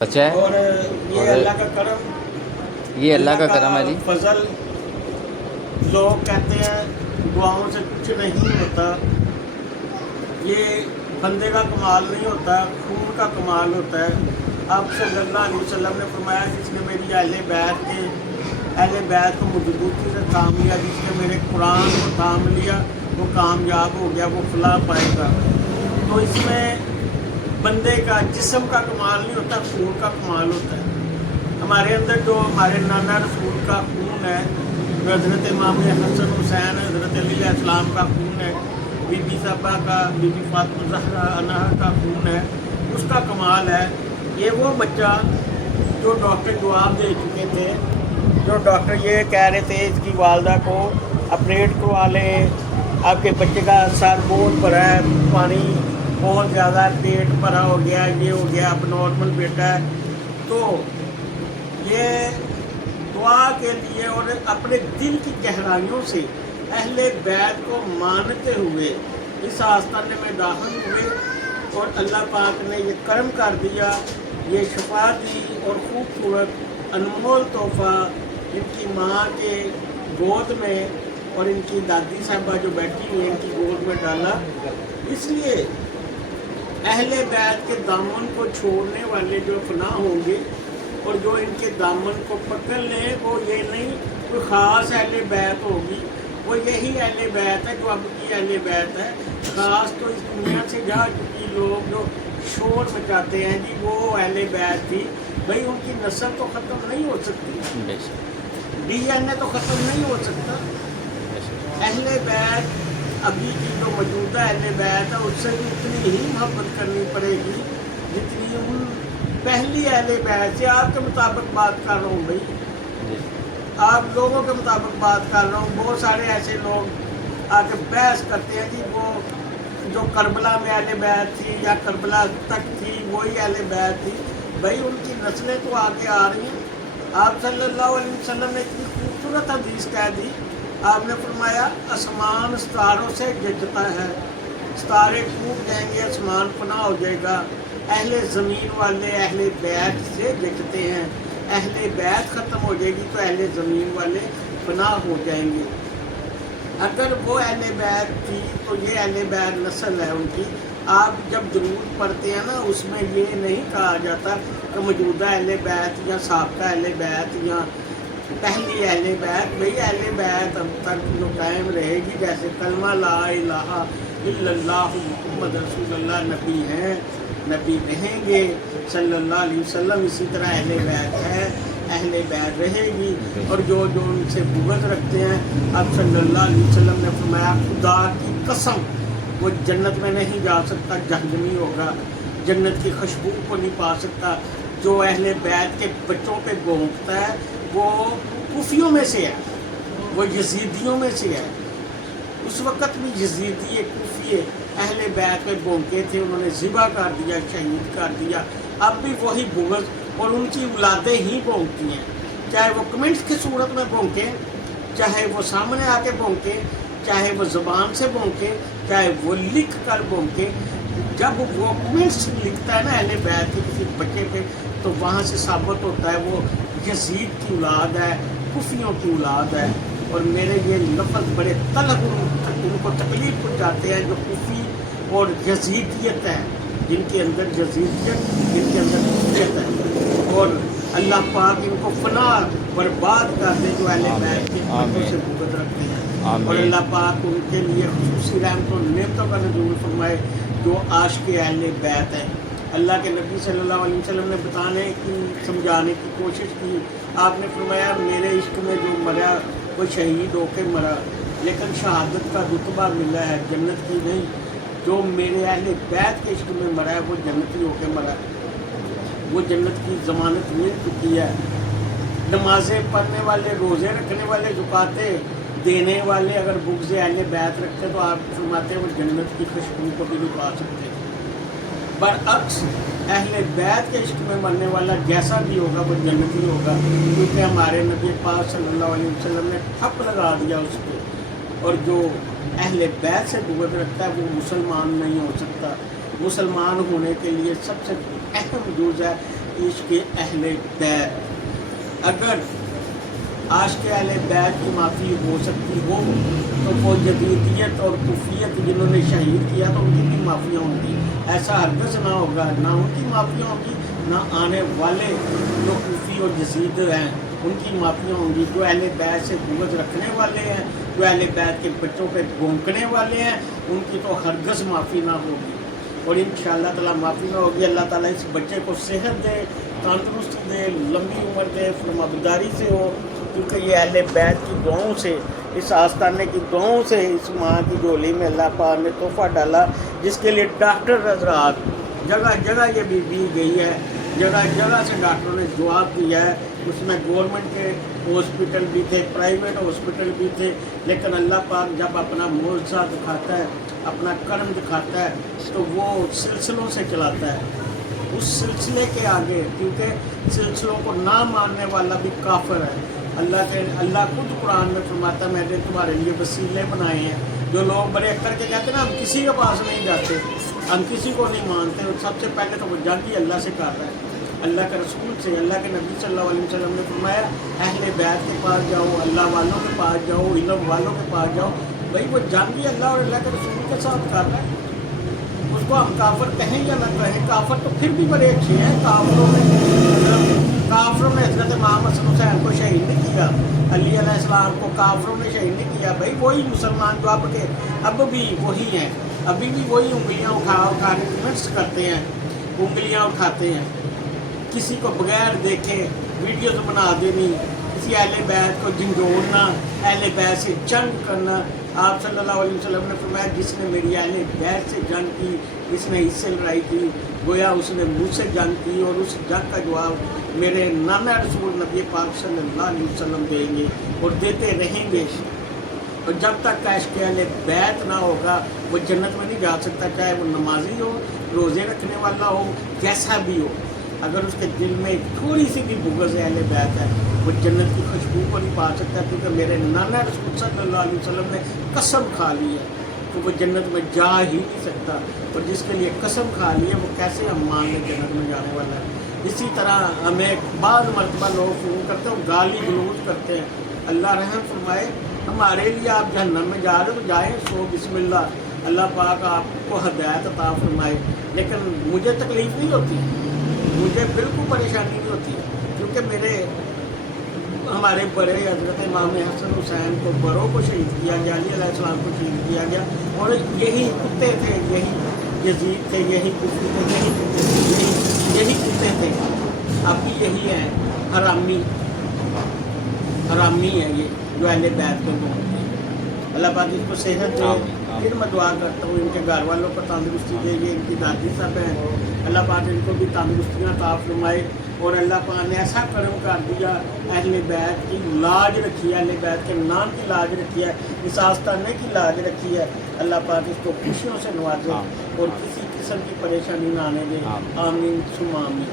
بچہ ہے اور یہ اور اللہ کا کرم، یہ اللہ کا کرم ہے جی۔ فضل۔ لوگ کہتے ہیں دعاؤں سے کچھ نہیں ہوتا، یہ بندے کا کمال نہیں ہوتا، خون کا کمال ہوتا ہے۔ آپ صلی اللہ علیہ وسلم نے فرمایا جس نے میری اہل بیت کو مضبوطی سے تھام لیا، جس نے میرے قرآن کو تھام لیا وہ کامیاب ہو گیا، وہ فلاح پائے گا۔ تو اس میں بندے کا جسم کا کمال نہیں ہوتا، خون کا کمال ہوتا ہے۔ ہمارے اندر جو ہمارے نانا رسول کا خون ہے، جو حضرت امام حسن حسین حضرت علی علیہ السلام کا خون ہے، بی بی صاحبہ کا، بی بی فاطمہ زہرا عنہا کا خون ہے، اس کا کمال ہے۔ یہ وہ بچہ جو ڈاکٹر جواب دے چکے تھے، جو ڈاکٹر یہ کہہ رہے تھے اس کی والدہ کو آپریٹ کروا لیں، آپ کے بچے کا سر بہت بڑا ہے، پانی بہت زیادہ ہے، پیٹ بھرا ہو گیا، یہ ہو گیا، اب نارمل بیٹا ہے۔ تو یہ دعا کے لیے اور اپنے دل کی گہرائیوں سے اہل بیت کو مانتے ہوئے اس آستانے میں داخل ہوئے، اور اللہ پاک نے یہ کرم کر دیا، یہ شفا دی، اور خوبصورت انمول تحفہ ان کی ماں کے گود میں اور ان کی دادی صاحبہ جو بیٹھی ہوئی ان کی گود میں ڈالا۔ اس لیے اہل بیت کے دامن کو چھوڑنے والے جو فنا ہوں گے اور جو ان کے دامن کو پکڑ لیں، وہ یہ نہیں کوئی خاص اہل بیت ہوگی، وہ یہی اہل بیت ہے جو اب کی اہل بیت ہے۔ خاص تو اس دنیا سے جا چکی لوگ جو شور مچاتے ہیں جی وہ اہل بیت تھی، بھائی ان کی نسل تو ختم نہیں ہو سکتی، ڈی این اے تو ختم نہیں ہو سکتا۔ اہل بیت ابھی کی جو موجودہ اہل بیت ہے اس سے بھی اتنی ہی محبت کرنی پڑے گی جتنی ان پہلی اہل بیت سے۔ آپ کے مطابق بات کر رہا ہوں بھائی، آپ لوگوں کے مطابق بات کر رہا ہوں۔ بہت سارے ایسے لوگ آ کے بحث کرتے ہیں جی وہ جو کربلا میں اہل بیت تھی یا کربلا تک تھی وہی اہل بیت تھی، بھائی ان کی نسلیں تو آگے آ رہی ہیں۔ آپ صلی اللہ علیہ وسلم نے اتنی خوبصورت حدیث کہہ دی، آپ نے فرمایا آسمان ستاروں سے گرجتا ہے، ستارے ٹوٹ جائیں گے، آسمان فنا ہو جائے گا۔ اہل زمین والے اہل بیت سے گرجتے ہیں، اہل بیت ختم ہو جائے گی تو اہل زمین والے فنا ہو جائیں گے۔ اگر وہ اہل بیت تھی تو یہ اہل بیت نسل ہے ان کی۔ آپ جب درود پڑھتے ہیں نا اس میں یہ نہیں کہا جاتا کہ موجودہ اہل بیت یا سابقہ اہل بیت یا پہلی اہل بیت، بھئی اہل بیت اب تک جو قائم رہے گی، جیسے کلمہ لا الہ الا اللہ محمد رسول اللہ نبی ہیں، نبی رہیں گے صلی اللہ علیہ وسلم، اسی طرح اہل بیت ہے، اہل بیت رہے گی۔ اور جو ان سے بغض رکھتے ہیں، اب صلی اللہ علیہ وسلم نے فرمایا خدا کی قسم وہ جنت میں نہیں جا سکتا، جہنمی ہوگا، جنت کی خوشبو کو نہیں پا سکتا۔ جو اہل بیت کے بچوں پہ بھونکتا ہے وہ کوفیوں میں سے ہے، وہ یزیدیوں میں سے ہے۔ اس وقت بھی یزیدی کوفی اہل بیت پہ بھونکے تھے، انہوں نے ذبح کر دیا، شہید کر دیا۔ اب بھی وہی بغض اور ان کی اولادیں ہی بھونکتی ہیں، چاہے وہ کمنٹس کی صورت میں بھونکیں، چاہے وہ سامنے آ کے بھونکیں، چاہے وہ زبان سے بھونکیں، چاہے وہ لکھ کر بھونکیں۔ جب وہ کمنٹس لکھتا ہے نا اہل بیت کے کسی بچے پہ تو وہاں سے ثابت ہوتا ہے وہ یزید کی اولاد ہے، کوفیوں کی اولاد ہے۔ اور میرے یہ لفظ بڑے تلخ ان کو تکلیف پہنچاتے ہیں جو کوفی اور یزیدیت ہے، جن کے اندر یزیدیت، جن کے اندر کوفیت ہے، اور اللہ پاک ان کو فنا برباد کر دے جو اہل بیت کے بچوں سے بغض رکھتے ہیں۔ اور اللہ پاک ان کے لیے خصوصی رحمت و نعمتوں کا نزول فرمائے جو عاشق اہل بیت ہیں۔ اللہ کے نبی صلی اللہ علیہ وسلم نے بتانے کی، سمجھانے کی کوشش کی۔ آپ نے فرمایا میرے عشق میں جو مرا وہ شہید ہو کے مرا، لیکن شہادت کا رتبہ ملا ہے، جنت کی نہیں۔ جو میرے اہل بیت کے عشق میں مرا ہے وہ جنتی ہو کے مرا ہے، وہ جنت کی ضمانت مل چکی ہے۔ نمازیں پڑھنے والے، روزے رکھنے والے، زکاتیں دینے والے اگر بغض اہل بیت رکھتے تو آپ فرماتے ہیں وہ جنت کی خوشبو کو بھی نہیں پا سکتے۔ برعکس اہل بیت کے عشق میں مرنے والا جیسا بھی ہوگا وہ جنتی ہوگا، کیونکہ ہمارے نبی پاک صلی اللہ علیہ وسلم نے ٹھپ لگا دیا اس پہ۔ اور جو اہل بیت سے بغض رکھتا ہے وہ مسلمان نہیں ہو سکتا۔ مسلمان ہونے کے لیے سب سے اہم جز ہے عشق اہل بیت۔ اگر عاشق اہل بیت کی معافی ہو سکتی ہو تو وہ جدیدیت اور کفریت جنہوں نے شہید کیا تو ان کی بھی معافیاں ہوں گی، ایسا ہرگز نہ ہوگا، نہ ان کی معافیاں ہوں گی نہ آنے والے جو کفی اور جسید ہیں ان کی معافیاں ہوں گی۔ جو اہل بیت سے بغض رکھنے والے ہیں، جو اہل بیت کے بچوں پہ بھونکنے والے ہیں، ان کی تو ہرگز معافی نہ ہوگی، اور انشاءاللہ تعالیٰ معافی نہ ہوگی۔ اللہ تعالیٰ اس بچے کو صحت دے، تندرستی دے، لمبی عمر دے، فرمانبرداری سے ہو، کیونکہ یہ اہل بیت کی دعاؤں سے، اس آستانے کی دعاؤں سے اس ماں کی جھولی میں اللہ پاک نے تحفہ ڈالا، جس کے لیے ڈاکٹر حضرات جگہ جگہ یہ بھی گئی ہے، جگہ جگہ سے ڈاکٹروں نے جواب دیا ہے۔ اس میں گورنمنٹ کے ہاسپٹل بھی تھے، پرائیویٹ ہاسپٹل بھی تھے، لیکن اللہ پاک جب اپنا معجزہ دکھاتا ہے، اپنا کرم دکھاتا ہے تو وہ سلسلوں سے چلاتا ہے، اس سلسلے کے آگے، کیونکہ سلسلوں کو نہ ماننے والا بھی کافر ہے۔ اللہ خود قرآن میں فرماتا ہے میں نے تمہارے لیے وسیلے بنائے ہیں۔ جو لوگ بڑے کر کے کہتے ہیں نا ہم کسی کے پاس نہیں جاتے، ہم کسی کو نہیں مانتے، اور سب سے پہلے تو وہ جنگ ہی اللہ سے کر رہا ہے، اللہ کے رسول سے۔ اللہ کے نبی صلی اللہ علیہ وسلم نے فرمایا اہل بیت کے پاس جاؤ، اللہ والوں کے پاس جاؤ، علم والوں کے پاس جاؤ۔ بھائی وہ جنگ ہی اللہ اور اللہ کے رسول کے ساتھ کر رہا ہے، اس کو ہم کافر کہیں یا نہ کہیں، کافر تو پھر بھی بڑے اچھے ہیں۔ کافروں نے حضرت امام حسن حسین کو شہید نہیں کیا، علی علیہ السلام کو کافروں نے شہید نہیں کیا۔ بھائی وہی مسلمان جو اب بھی وہی ہیں، ابھی بھی وہی انگلیاں اٹھا کے کمنٹس کرتے ہیں، انگلیاں اٹھاتے ہیں، کسی کو بغیر دیکھے ویڈیوز بنا دینی، کسی اہل بیت کو جھنجھوڑنا، اہل بیت سے جنگ کرنا۔ آپ صلی اللہ علیہ وسلم نے فرمایا جس نے میری اہل بیت سے جنگ کی، جس نے حصے لڑائی کی، گویا اس نے مجھ سے جنگ کی، اور اس جنگ کا جواب میرے نامہ رسول نبی پاک صلی اللہ علیہ وسلم دیں گے اور دیتے رہیں گے۔ اور جب تک عشق اہل بیت نہ ہوگا وہ جنت میں نہیں جا سکتا، چاہے وہ نمازی ہو، روزے رکھنے والا ہو، کیسا بھی ہو۔ اگر اس کے دل میں تھوڑی سی بھی بغض اہل بیت ہے وہ جنت کی خوشبو کو نہیں پا سکتا، کیونکہ میرے نانا رسول صلی اللہ علیہ وسلم نے قسم کھا لی ہے تو وہ جنت میں جا ہی نہیں سکتا، اور جس کے لیے قسم کھا لی ہے وہ کیسے ہم مان لیں جنت میں جانے والا ہے۔ اسی طرح ہمیں بعض مرتبہ لوگ فون کرتے ہیں، گالی گلوچ کرتے ہیں، اللہ رحم فرمائے، ہمارے لیے آپ جہنم میں جا رہے ہو تو جائیں، سو بسم اللہ، اللہ پاک آپ کو ہدایت عطا فرمائے۔ لیکن مجھے تکلیف نہیں ہوتی، مجھے بالکل پریشانی نہیں ہوتی، کیونکہ ہمارے بڑے حضرت امام حسن حسین کو بڑوں کو شہید کیا گیا، علی علیہ السلام کو شہید کیا گیا، اور یہی کتے تھے، یہی یزید تھے، یہی کفر تھے، یہی کتے تھے، اب بھی یہی ہیں، حرامی ہیں یہ جو اہل بیت کو بولتے ہیں۔ اللہ پاک اس کو صحت دے۔ پھر میں دعا کرتا ہوں ان کے گھر والوں کو تندرستی دے، یہ ان کی دادی صاحب ہیں، اللہ پاک ان کو بھی تندرستیاں عطا فرمائے، اور اللہ پاک نے ایسا کرم کر دیا، اہل بیت کی لاج رکھی ہے، اہل بیت کے نام کی لاج رکھی ہے، اس آستانے کی لاج رکھی ہے۔ اللہ پاک اس کو خوشیوں سے نوازے اور کسی قسم کی پریشانی نہ آنے دے، آمین ثم آمین۔